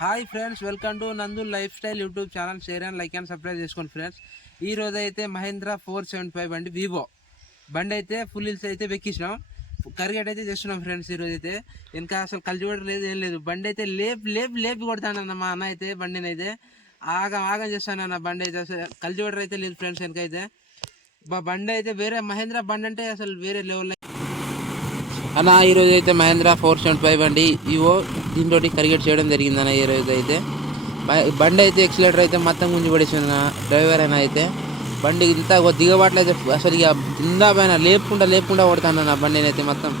Hi friends welcome to Nandu life style YouTube channel. Share and like and subscribe చేసుకోండి friends. ఈ రోజు అయితే Mahindra four seven five బండి వివో. బండి అయితే ఫుల్ హిల్స్ అయితే వెక్కించినాం కరిగేట్ అయితే చేస్తున్నాం ఫ్రెండ్స్ ఈరోజు అయితే ఇంకా అసలు కలిసిపోవడం లేదు ఏం లేదు. బండి అయితే లేపు లేపు లేపి కొడతానన్న మా అన్న అయితే బండిని అయితే ఆగం ఆగం చేస్తానన్న బండి అయితే. అసలు కలిసిపోవడం అయితే లేదు ఫ్రెండ్స్ వెనకైతే. బా బండి అయితే వేరే మహేంద్ర బండి అంటే అసలు వేరే లెవెల్ అన్న ఈరోజు అయితే మహేంద్ర ఫోర్ సెవెంటీ ఫైవ్ బండి ఇవో దీంతో కరిగేట్ చేయడం జరిగింది అన్న రోజు అయితే. బండి అయితే ఎక్సిలేటర్ అయితే మొత్తం గుంజి పడేసిన డ్రైవర్ అయినా అయితే. బండి ఇంత దిగబాట్లు అయితే అసలు ఇక దిందా పైన లేపుకుంటా లేపుకుంటా కొడతాను అన్న బండిని అయితే మొత్తం.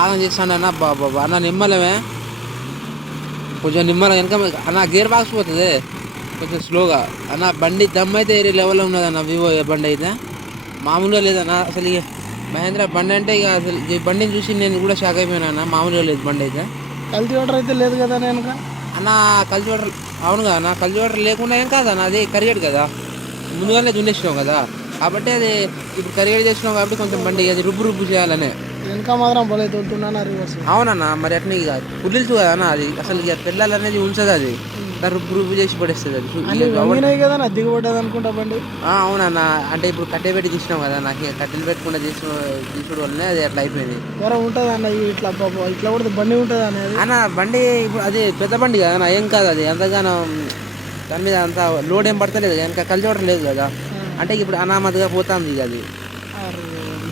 ఆగం చేస్తాను అన్న బాబా అన్న నిమ్మలమే. కొంచెం నిమ్మల వెనక అన్న గేర్ బాక్స్ పోతుంది. కొంచెం స్లోగా. అన్న బండి దమ్ అయితే ఏరే లెవెల్లో ఉన్నది అన్న వివో బండి అయితే. మామూలుగా లేదన్న అసలు ఇక మహేంద్ర బండి అంటే ఇక అసలు ఈ బండిని చూసి నేను కూడా షాక్ అయిపోయినా అన్న మామూలుగా లేదు బండి అయితే. కల్టివేటర్ అయితే లేదు కదా నేను అన్న కల్చివేటర్ అవునుగా నా కల్చివేటర్ లేకుండా ఏం కాదు అన్న అది కరిగేడు కదా ముందుగానే దున్నేసినాం కదా కాబట్టి అది ఇప్పుడు కరిగేడు చేసినాం కాబట్టి కొంచెం బండి అది రుబ్బు రుబ్బు చేయాలనే వెనక మాత్రం భలే తోలుతున్నా రివర్స్ అవునన్న మరి అట్లా ఇక పుల్లిల్సు కదా అన్న అది అసలు ఇక పిల్లలు అనేది ఉంచదు అది రుబ్బు చేసి పడేస్తుంది అది. కదా దిగుబడ్డది అనుకుంటా బండి. ఆ, అవునన్న అంటే ఇప్పుడు కట్టె పెట్టి తీసినాం కదా నాకు కట్టెలు పెట్టకుండా తీసు తీసుడు వల్లనే అది అట్లా అయిపోయింది. ఉంటుంది అన్న ఇట్లా ఇట్లా కూడా బండి ఉంటుంది అనేది అన్న బండి ఇప్పుడు అది పెద్ద బండి కదా అన్న ఏం కాదు అది. ఎంతగానో దాని మీద అంత లోడ్ ఏం పడతలేదు ఇంకా కలిసి లేదు కదా. అంటే ఇప్పుడు అనామతిగా పోతుంది అది.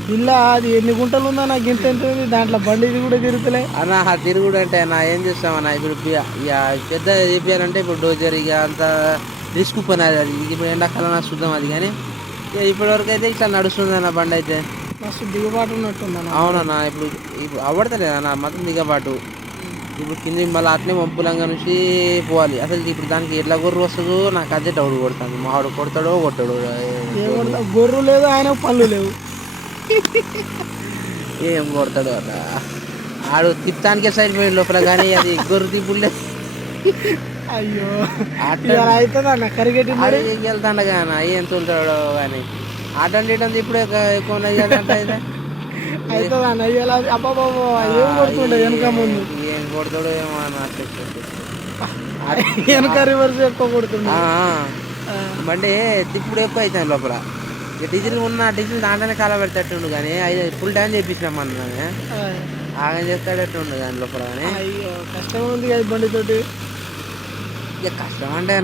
బిల్ల అది ఎన్ని గుంటలు ఉందా నాకు ఇంత ఎంత ఉంది? దాంట్లో బండి ఇది కూడా తిరుగుతలే. అన్న ఆ తిరుగుడు అంటే అన్న ఏం చేస్తామన్న? ఇప్పుడు ఇక పెద్ద చేయాలంటే ఇప్పుడు డోజర్ ఇక అంత రిస్క్ పని అది అది. ఇప్పుడు ఎండాకాలం చూద్దాం అది కానీ ఇక ఇప్పటివరకు అయితే ఇట్లా నడుస్తుంది అన్న బండి అయితే. మస్తు దిగుబాటు ఉన్నట్టుంది అన్న అవునన్న ఇప్పుడు ఇప్పుడు అవ్వడతలేదు అన్న మొత్తం దిగబాటు. ఇప్పుడు కింద మళ్ళీ అట్నే వంపులంగా నుంచి పోవాలి. అసలు ఇప్పుడు దానికి ఎట్లా గొర్రె వస్తుందో నాకు అదే డౌట్ కొడుతుంది. మా వాడు కొడతాడో కొట్టాడో గొర్రె లేదు ఆయన పళ్ళు లేవు. ఏం కొడతాడో అన్న? ఆడు తిప్పానికే సైడ్ పోయిన లోపల కానీ అది గొర్రె తిప్పులే అయ్యో అట్లా ఇలా అవుతుంది అన్న? కరిగేటి ఆడు వెళ్తాడు కానీ ఏం తోలుతాడో కానీ అటెండ్ ఇటంది ఇప్పుడే ఎక్కువ ఉన్నది కదా అంటే అయితే. అవుతుంది అన్న? ఇలా అబ్బాబా ఏం కొడుతుండే వెనక ముందు? ఏం కొడతాడో ఏమో అన్న అట్లా వెనక రివర్స్ ఎక్కువ కొడుతుండే. బండి తిప్పుడు ఎక్కువ అవుతాయి లోపల. ఇక డీజిల్ ఉన్న డీజిల్ దాంట్లోనే కాల పెడతాట్టుండు కానీ అది ఫుల్ టైం చేయించినాం మనం. ఆగం చేస్తాడట్టుండు దాని లోపల కానీ కష్టం ఉంది కదా బండి తోటి ఇక కష్టం అంటే